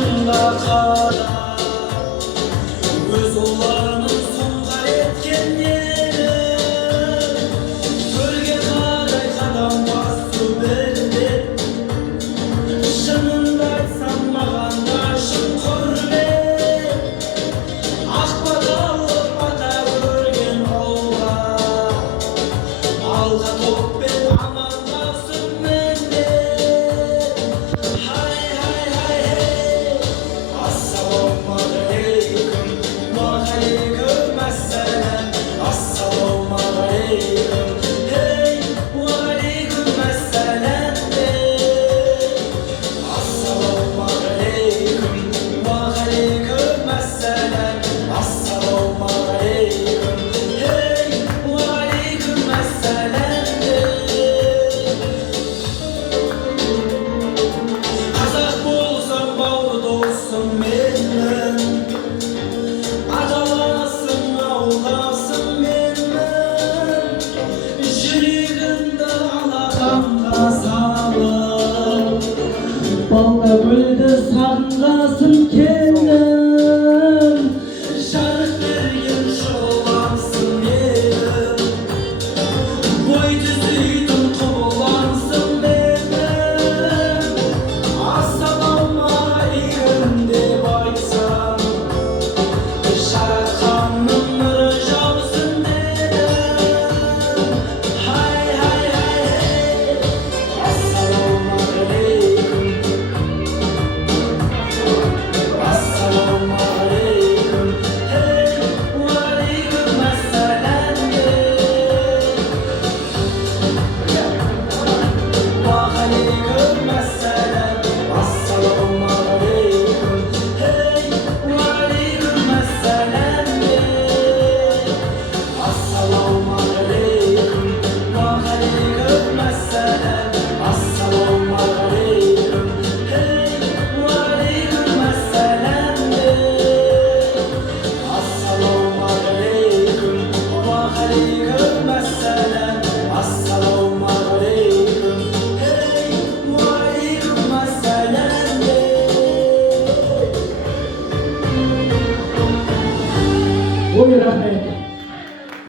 yaşında kadar öz oğlanın soңғар etken yeri төрге қарай қадам басу бердім шынымды айтсам маған да шын құрмет ақ баталы бата көрген ауылға алға топпен амандасып менден хай хай хай хей ассалаумағалейкум уағалейкумассалам ассалаумағалейкум хей уағалейкумассалам ассалаумағалейкум уағалейкумассалам ассалаумағалейкум хей уағалейкумассалам қазақ болсам бауыр досым менің аталасың ауылдасың менің жүрегімді алақанға салып бала гүлді сағынғасым